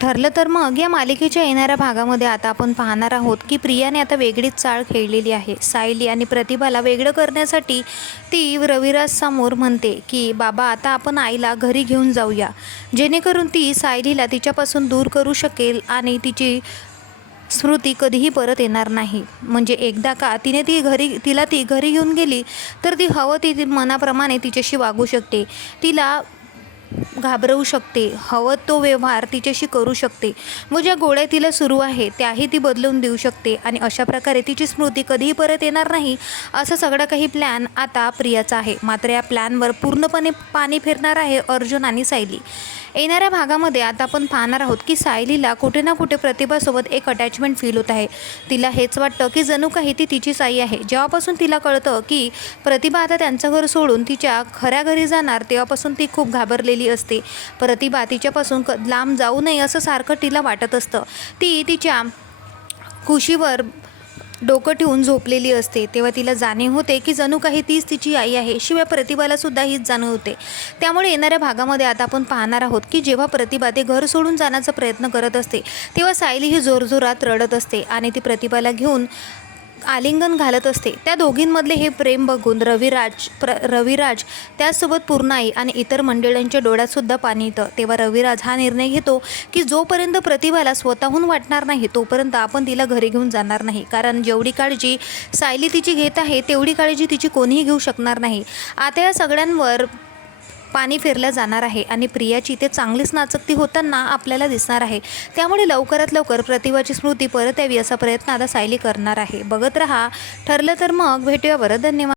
ठरलं तर मग या मालिकेच्या येणाऱ्या भागामध्ये आता आपण पाहणार आहोत की प्रियाने आता वेगळीच चाळ खेळलेली आहे. सायली आणि प्रतिभाला वेगळं करण्यासाठी ती रविराज समोर म्हणते की बाबा आता आपण आईला घरी घेऊन जाऊया. जेणेकरून ती सायलीला तिच्यापासून दूर करू शकेल आणि तिची स्मृती कधीही परत येणार नाही. म्हणजे एकदा का तिने ती घरी तिला ती घरी घेऊन गेली तर ती हवं ती मनाप्रमाणे तिच्याशी वागू शकते. तिला घाबरवू शकते. हवं तो व्यवहार तिच्याशी करू शकते. व ज्या गोळ्या तिला सुरू आहे त्याही ती बदलून देऊ शकते आणि अशा प्रकारे तिची स्मृती कधीही परत येणार नाही असं सगळं काही प्लॅन आता प्रियाचा आहे. मात्र या प्लॅनवर पूर्णपणे पाणी फिरणार आहे अर्जुन आणि सायली. येणाऱ्या भागामध्ये आता आपण पाहणार आहोत की सायलीला कुठे ना कुठे प्रतिभासोबत एक अटॅचमेंट फील होत आहे. तिला हेच वाटतं की जणू काही ती तिचीच आई आहे. जेव्हापासून तिला कळतं की प्रतिभा आता त्यांचं घर सोडून तिच्या खऱ्या घरी जाणार तेव्हापासून ती खूप घाबरलेली असते. प्रतिभा तिच्यापासून क लांब जाऊ नये असं सारखं तिला वाटत असतं. ती तिच्या कुशीवर डोकं ठेवून झोपलेली असते. तेव्हा तिला जाणीव होते की जणू काही तीच तिची आई आहे. शिवाय प्रतिभाला सुद्धा हीच जाणीव होते. त्यामुळे येणाऱ्या भागामध्ये आता आपण पाहणार आहोत की जेव्हा प्रतिभा ते घर सोडून जाण्याचा प्रयत्न करत असते तेव्हा सायली ही जोरजोरात रडत असते आणि ती प्रतिभाला घेऊन आलिंगन घालत असते. त्या दोघींमधले हे प्रेम बघून रविराज प्र रविराज त्याचसोबत पूर्णाई आणि इतर मंडळींच्या डोळ्यातसुद्धा पाणी येतं. तेव्हा रविराज हा निर्णय घेतो की जोपर्यंत प्रतिभाला स्वतःहून वाटणार नाही तोपर्यंत आपण तिला घरी घेऊन जाणार नाही. कारण जेवढी काळजी सायली तिची घेत आहे तेवढी काळजी तिची कोणीही घेऊ शकणार नाही. आता या सगळ्यांवर पाणी फिरलं जाणार आहे आणि प्रियाची ते चांगलीच नाचकती होताना आपल्याला दिसणार आहे. त्यामुळे लवकरात लवकर प्रतिभाची स्मृती परत यावी असा प्रयत्न आता सायली करणार आहे. बघत रहा. ठरलं तर मग. भेटूया बरं. धन्यवाद.